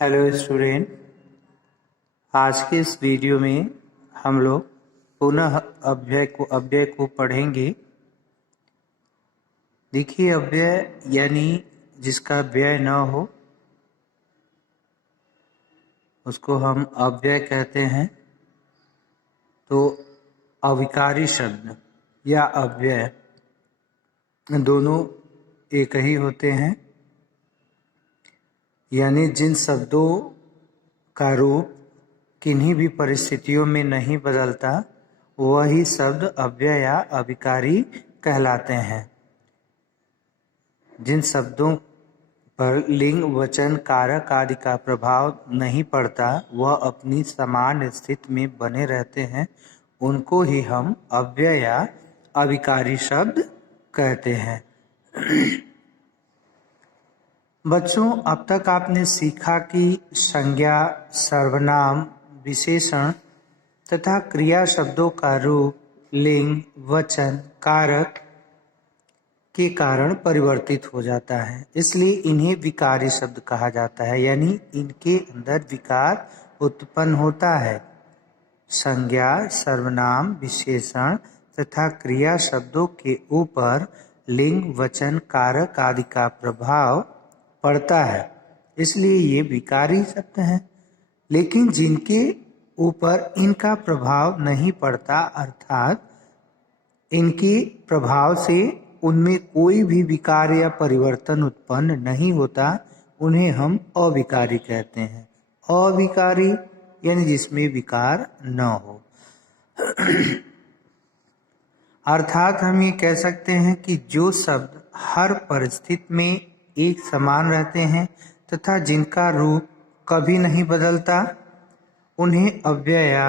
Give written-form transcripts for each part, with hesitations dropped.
Hello student. आज के इस वीडियो में हम लोग पुनः अव्यय को पढ़ेंगे। देखिए, अव्यय यानी जिसका व्यय न हो उसको हम अव्यय कहते हैं। तो अविकारी शब्द या अव्यय दोनों एक ही होते हैं, यानी जिन शब्दों का रूप किन्हीं भी परिस्थितियों में नहीं बदलता वही शब्द अव्यय या अविकारी कहलाते हैं। जिन शब्दों पर लिंग, वचन, कारक आदि का प्रभाव नहीं पड़ता, वह अपनी समान स्थिति में बने रहते हैं, उनको ही हम अव्यय या अविकारी शब्द कहते हैं। बच्चों, अब तक आपने सीखा कि संज्ञा, सर्वनाम, विशेषण तथा क्रिया शब्दों का रूप लिंग, वचन, कारक के कारण परिवर्तित हो जाता है, इसलिए इन्हें विकारी शब्द कहा जाता है, यानी इनके अंदर विकार उत्पन्न होता है। संज्ञा, सर्वनाम, विशेषण तथा क्रिया शब्दों के ऊपर लिंग, वचन, कारक आदि का प्रभाव पड़ता है, इसलिए ये विकारी शब्द हैं। लेकिन जिनके ऊपर इनका प्रभाव नहीं पड़ता, अर्थात इनके प्रभाव से उनमें कोई भी विकार या परिवर्तन उत्पन्न नहीं होता, उन्हें हम अविकारी कहते हैं। अविकारी यानी जिसमें विकार न हो। अर्थात हम ये कह सकते हैं कि जो शब्द हर परिस्थिति में एक समान रहते हैं तथा जिनका रूप कभी नहीं बदलता, उन्हें अव्यय या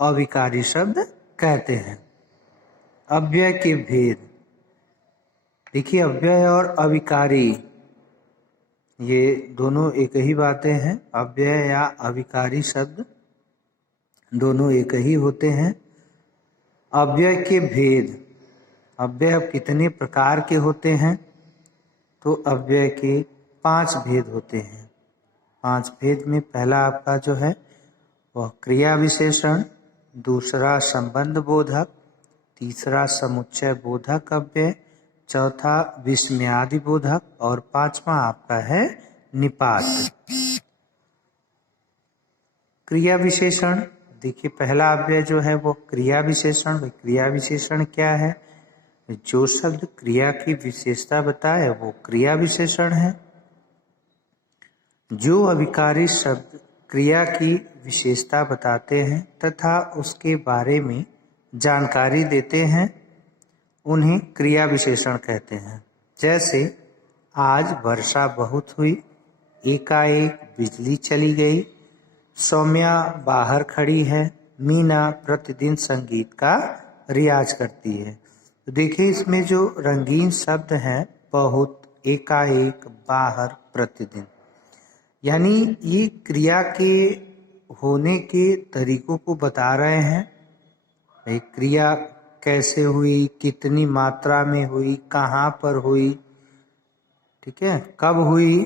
अविकारी शब्द कहते हैं। अव्यय के भेद देखिए, अव्यय और अविकारी ये दोनों एक ही बातें हैं। अव्यय या अविकारी शब्द दोनों एक ही होते हैं। अव्यय के भेद, अव्यय कितने प्रकार के होते हैं? तो अव्यय के 5 भेद होते हैं। 5 भेद में पहला आपका जो है वह क्रिया विशेषण, दूसरा संबंध बोधक, तीसरा समुच्चय बोधक अव्यय, चौथा विस्मयादि बोधक और 5वां आपका है निपात। क्रिया विशेषण देखिए, पहला अव्यय जो है वो क्रिया विशेषण। क्रिया विशेषण क्या है? जो शब्द क्रिया की विशेषता बताए वो क्रिया विशेषण है। जो अविकारी शब्द क्रिया की विशेषता बताते हैं तथा उसके बारे में जानकारी देते हैं, उन्हें क्रिया विशेषण कहते हैं। जैसे आज वर्षा बहुत हुई, एकाएक बिजली चली गई, सौम्या बाहर खड़ी है, मीना प्रतिदिन संगीत का रियाज करती है। तो देखिए, इसमें जो रंगीन शब्द हैं, बहुत, एकाएक, बाहर, प्रतिदिन, यानी ये क्रिया के होने के तरीकों को बता रहे हैं। भाई, क्रिया कैसे हुई, कितनी मात्रा में हुई, कहाँ पर हुई, ठीक है, कब हुई।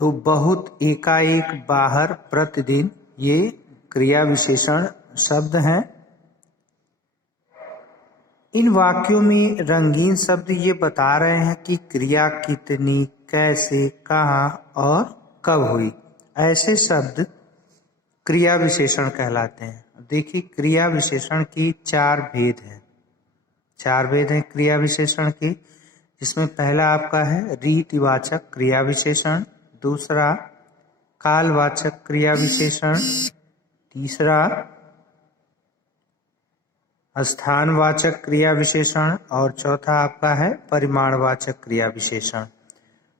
तो बहुत, एकाएक, बाहर, प्रतिदिन ये क्रिया विशेषण शब्द हैं। इन वाक्यों में रंगीन शब्द ये बता रहे हैं कि क्रिया कितनी, कैसे, कहाँ और कब हुई। ऐसे शब्द क्रिया विशेषण कहलाते हैं। देखिए, क्रिया विशेषण की 4 भेद हैं। 4 भेद हैं क्रिया विशेषण के, जिसमें पहला आपका है रीतिवाचक क्रिया विशेषण, दूसरा कालवाचक क्रिया विशेषण, तीसरा स्थानवाचक क्रिया विशेषण और चौथा आपका है परिमाणवाचक क्रिया विशेषण।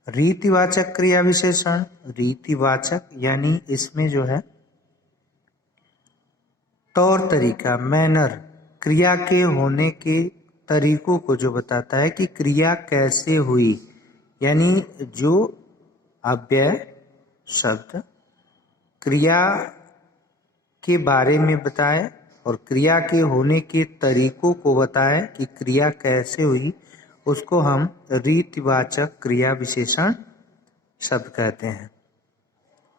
रीतिवाचक क्रिया विशेषण, रीतिवाचक यानी इसमें जो है तौर तरीका, मैनर, क्रिया के होने के तरीकों को जो बताता है कि क्रिया कैसे हुई, यानी जो अव्यय शब्द क्रिया के बारे में बताए और क्रिया के होने के तरीकों को बताए कि क्रिया कैसे हुई, उसको हम रीतिवाचक क्रिया विशेषण शब्द कहते हैं।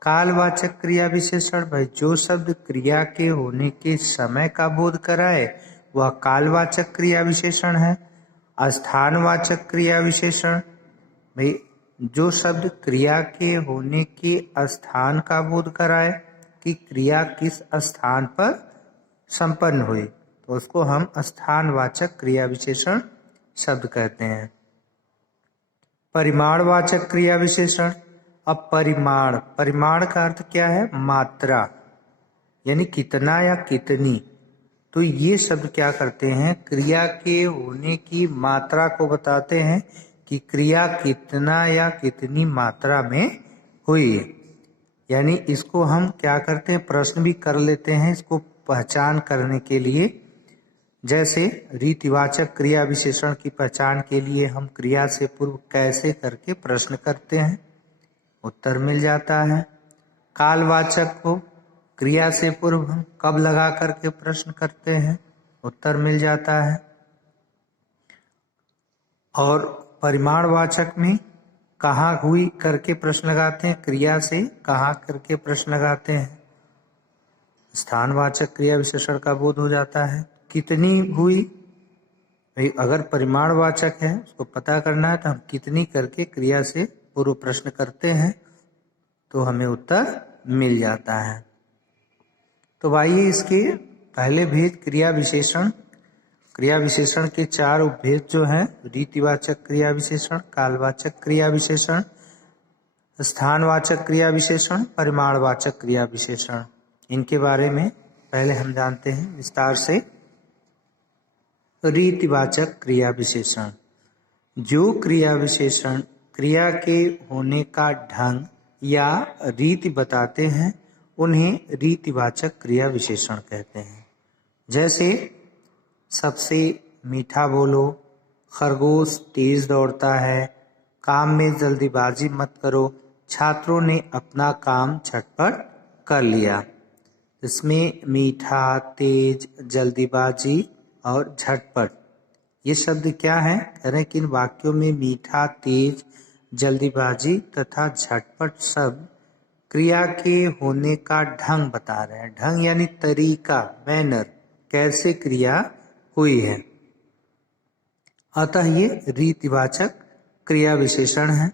कालवाचक क्रिया विशेषण, भाई जो शब्द क्रिया के होने के समय का बोध कराए वह कालवाचक क्रिया विशेषण है। स्थानवाचक क्रिया विशेषण, भाई जो शब्द क्रिया के होने के स्थान का बोध कराए कि क्रिया किस स्थान पर संपन्न हुई तो उसको हम स्थानवाचक क्रिया विशेषण शब्द कहते हैं। परिमाणवाचक क्रिया विशेषण, अब परिमाण का अर्थ क्या है? मात्रा, यानी कितना या कितनी। तो ये शब्द क्या करते हैं? क्रिया के होने की मात्रा को बताते हैं कि क्रिया कितना या कितनी मात्रा में हुई। यानी इसको हम क्या करते हैं? प्रश्न भी कर लेते हैं इसको पहचान करने के लिए। जैसे रीतिवाचक क्रिया विशेषण की पहचान के लिए हम क्रिया से पूर्व कैसे करके प्रश्न करते हैं, उत्तर मिल जाता है। कालवाचक को क्रिया से पूर्व हम कब लगा करके प्रश्न करते हैं, उत्तर मिल जाता है। और परिमाणवाचक में कहाँ हुई करके प्रश्न लगाते हैं, क्रिया से कहाँ करके प्रश्न लगाते हैं। स्थानवाचक क्रिया विशेषण का बोध हो जाता है। कितनी हुई, भाई अगर परिमाणवाचक है उसको पता करना है तो हम कितनी करके क्रिया से पूर्व प्रश्न करते हैं तो हमें उत्तर मिल जाता है। तो आइए इसके पहले भेद क्रिया विशेषण। क्रिया विशेषण के चार उपभेद जो हैं, रीतिवाचक क्रिया विशेषण, कालवाचक क्रिया विशेषण, स्थानवाचक क्रिया विशेषण, परिमाणवाचक क्रिया विशेषण, इनके बारे में पहले हम जानते हैं विस्तार से। रीतिवाचक क्रिया विशेषण, जो क्रिया विशेषण क्रिया के होने का ढंग या रीति बताते हैं उन्हें रीतिवाचक क्रिया विशेषण कहते हैं। जैसे सबसे मीठा बोलो, खरगोश तेज दौड़ता है, काम में जल्दीबाजी मत करो, छात्रों ने अपना काम झटपट कर लिया। इसमें मीठा, तेज, जल्दीबाजी और झटपट ये शब्द क्या है? कह रहे हैं कि इन वाक्यों में मीठा, तेज, जल्दीबाजी तथा झटपट शब्द क्रिया के होने का ढंग बता रहे हैं। ढंग यानी तरीका, मैनर, कैसे क्रिया हुई है। अतः ये रीतिवाचक क्रिया विशेषण है।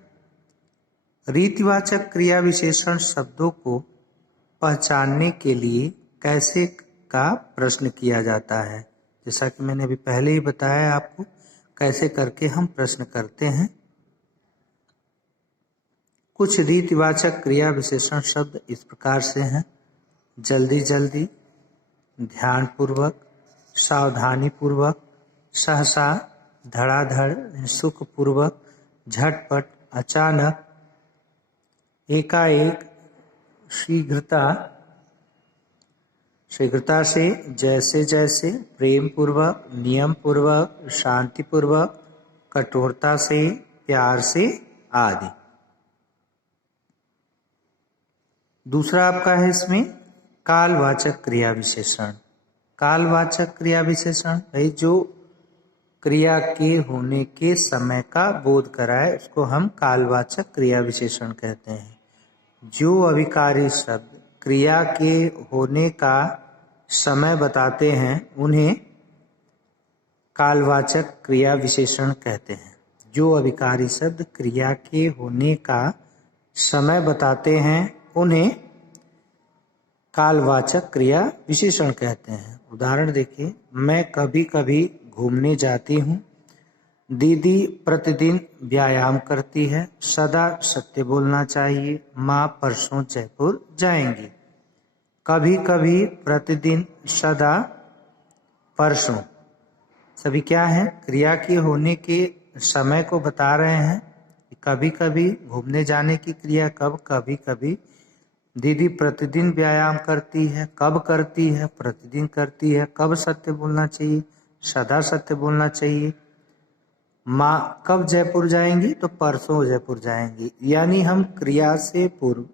रीतिवाचक क्रिया विशेषण शब्दों को पहचानने के लिए कैसे का प्रश्न किया जाता है। जैसा कि मैंने अभी पहले ही बताया आपको कैसे करके हम प्रश्न करते हैं। कुछ रीतिवाचक क्रिया विशेषण शब्द इस प्रकार से हैं: जल्दी जल्दी, ध्यानपूर्वक, सावधानीपूर्वक, सहसा, धड़ाधड़, सुखपूर्वक, झटपट, अचानक, एकाएक, शीघ्रता, शीघ्रता से, जैसे जैसे, प्रेम पूर्वक, नियम पूर्वक, शांति पूर्वक, कठोरता से, प्यार से आदि। दूसरा आपका है इसमें कालवाचक क्रिया विशेषण। कालवाचक क्रिया विशेषण भाई जो क्रिया के होने के समय का बोध कराए उसको हम कालवाचक क्रिया विशेषण कहते हैं। जो अभिकारी शब्द क्रिया के होने का समय बताते हैं उन्हें कालवाचक क्रिया विशेषण कहते हैं। जो अभिकारी शब्द क्रिया के होने का समय बताते हैं उन्हें कालवाचक क्रिया विशेषण कहते हैं। उदाहरण देखिए, मैं कभी कभी घूमने जाती हूँ, दीदी प्रतिदिन व्यायाम करती है, सदा सत्य बोलना चाहिए, माँ परसों जयपुर जाएंगी। कभी कभी, प्रतिदिन, सदा, परसों सभी क्या है? क्रिया के होने के समय को बता रहे हैं। कभी कभी घूमने जाने की क्रिया कब? कभी कभी। दीदी प्रतिदिन व्यायाम करती है, कब करती है? प्रतिदिन करती है। कब सत्य बोलना चाहिए? सदा सत्य बोलना चाहिए। माँ कब जयपुर जाएंगी? तो परसों जयपुर जाएंगी। यानी हम क्रिया से पूर्व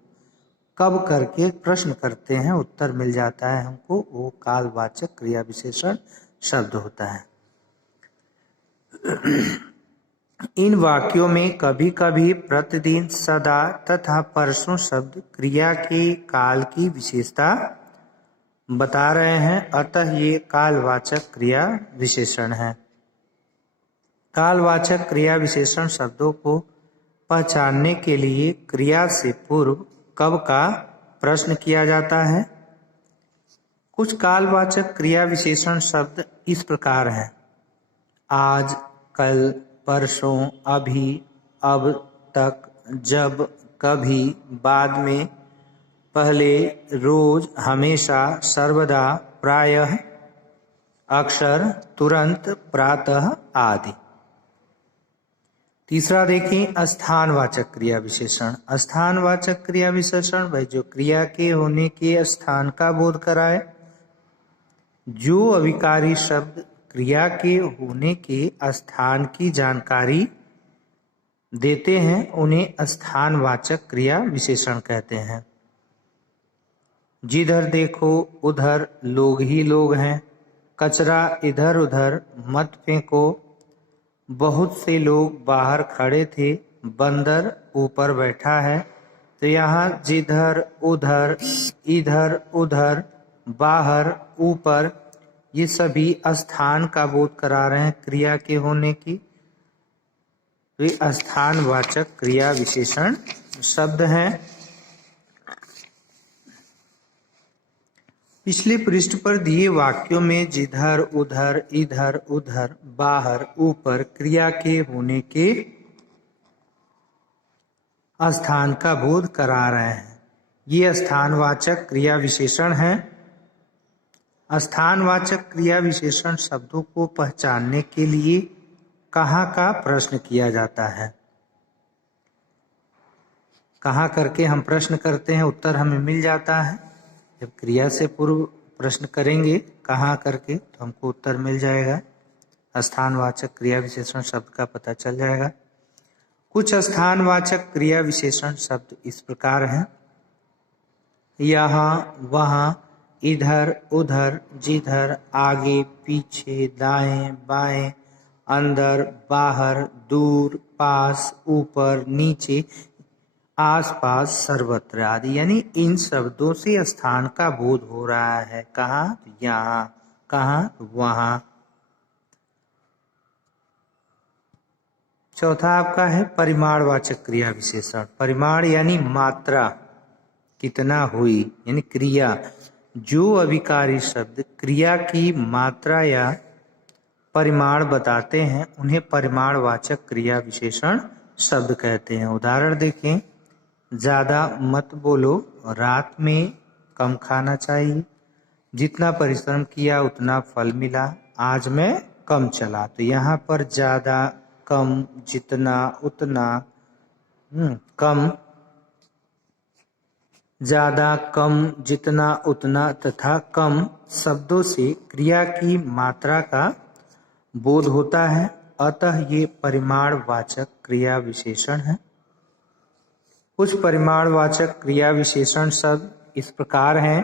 कब करके प्रश्न करते हैं, उत्तर मिल जाता है हमको, वो कालवाचक क्रिया विशेषण शब्द होता है। इन वाक्यों में कभी कभी प्रतिदिन, सदा तथा परसों शब्द क्रिया के काल की विशेषता बता रहे हैं, अतः ये कालवाचक क्रिया विशेषण है। कालवाचक क्रिया विशेषण शब्दों को पहचानने के लिए क्रिया से पूर्व कब का प्रश्न किया जाता है। कुछ कालवाचक क्रिया विशेषण शब्द इस प्रकार हैं: आज, कल, परसों, अभी, अब तक, जब, कभी, बाद में, पहले, रोज, हमेशा, सर्वदा, प्रायः, अक्सर, तुरंत, प्रातः आदि। तीसरा देखें, स्थानवाचक क्रिया विशेषण। स्थानवाचक क्रिया विशेषण वह जो क्रिया के होने के स्थान का बोध कराए। जो अविकारी शब्द क्रिया के होने के स्थान की जानकारी देते हैं उन्हें स्थानवाचक क्रिया विशेषण कहते हैं। जिधर देखो उधर लोग ही लोग हैं। कचरा इधर उधर मत फेंको। बहुत से लोग बाहर खड़े थे। बंदर ऊपर बैठा है। तो यहाँ जिधर उधर, इधर उधर, बाहर, ऊपर, ये सभी स्थान का बोध करा रहे हैं क्रिया के होने की। तो ये स्थानवाचक क्रिया विशेषण शब्द हैं। पिछले पृष्ठ पर दिए वाक्यों में जिधर उधर, इधर उधर, बाहर, ऊपर क्रिया के होने के स्थान का बोध करा रहे हैं। ये स्थानवाचक क्रिया विशेषण हैं। स्थानवाचक क्रिया विशेषण शब्दों को पहचानने के लिए कहाँ का प्रश्न किया जाता है। कहाँ करके हम प्रश्न करते हैं, उत्तर हमें मिल जाता है। जब क्रिया से पूर्व प्रश्न करेंगे कहाँ करके तो हमको उत्तर मिल जाएगा। स्थानवाचक क्रिया विशेषण शब्द का पता चल जाएगा। कुछ स्थानवाचक क्रिया विशेषण शब्द इस प्रकार हैं: यहाँ, वहाँ, इधर उधर, जिधर, आगे पीछे, दाएं बाएं, अंदर बाहर, दूर पास, ऊपर नीचे, आसपास, सर्वत्र आदि। यानी इन शब्दों से स्थान का बोध हो रहा है। कहाँ? यहाँ। कहाँ? वहाँ। चौथा आपका है परिमाणवाचक क्रिया विशेषण। परिमाण यानी मात्रा, कितना हुई, यानी क्रिया। जो अविकारी शब्द क्रिया की मात्रा या परिमाण बताते हैं उन्हें परिमाणवाचक क्रिया विशेषण शब्द कहते हैं। उदाहरण देखें: ज़्यादा मत बोलो, रात में कम खाना चाहिए, जितना परिश्रम किया उतना फल मिला, आज मैं कम चला। तो यहाँ पर ज़्यादा, कम, जितना, उतना, कम, ज़्यादा, कम, जितना, उतना तथा कम शब्दों से क्रिया की मात्रा का बोध होता है, अतः ये परिमाणवाचक क्रिया विशेषण है। कुछ परिमाणवाचक क्रिया विशेषण शब्द इस प्रकार हैं: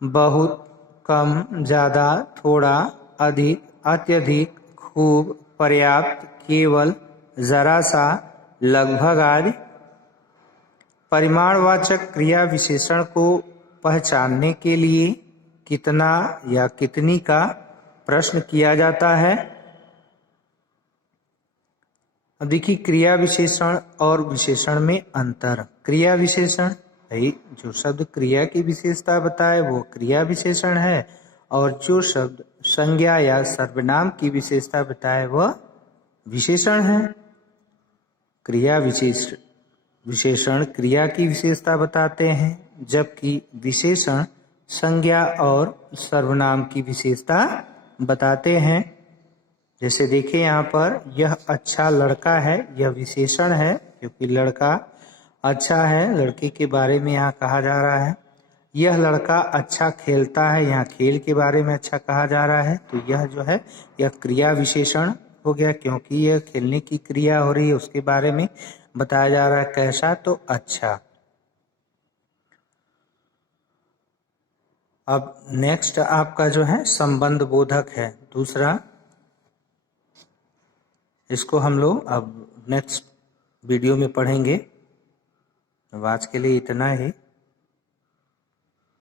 बहुत, कम, ज़्यादा, थोड़ा, अधिक, अत्यधिक, खूब, पर्याप्त, केवल, जरा सा, लगभग आदि। परिमाणवाचक क्रिया विशेषण को पहचानने के लिए कितना या कितनी का प्रश्न किया जाता है। अब देखिए क्रिया विशेषण और विशेषण में अंतर। क्रिया विशेषण जो शब्द क्रिया की विशेषता बताए वो क्रिया विशेषण है, और जो शब्द संज्ञा या सर्वनाम की विशेषता बताए वह विशेषण है। क्रिया विशेषण क्रिया की विशेषता बताते हैं, जबकि विशेषण संज्ञा और सर्वनाम की विशेषता बताते हैं। जैसे देखिए यहाँ पर यह अच्छा लड़का है, यह विशेषण है क्योंकि लड़का अच्छा है, लड़के के बारे में यहाँ कहा जा रहा है। यह लड़का अच्छा खेलता है, यहाँ खेल के बारे में अच्छा कहा जा रहा है। तो यह जो है यह क्रिया विशेषण हो गया, क्योंकि यह खेलने की क्रिया हो रही है, उसके बारे में बताया जा रहा है। कैसा? तो अच्छा। अब नेक्स्ट आपका जो है संबंध बोधक है दूसरा। इसको हम लोग अब नेक्स्ट वीडियो में पढ़ेंगे। अब आज के लिए इतना ही।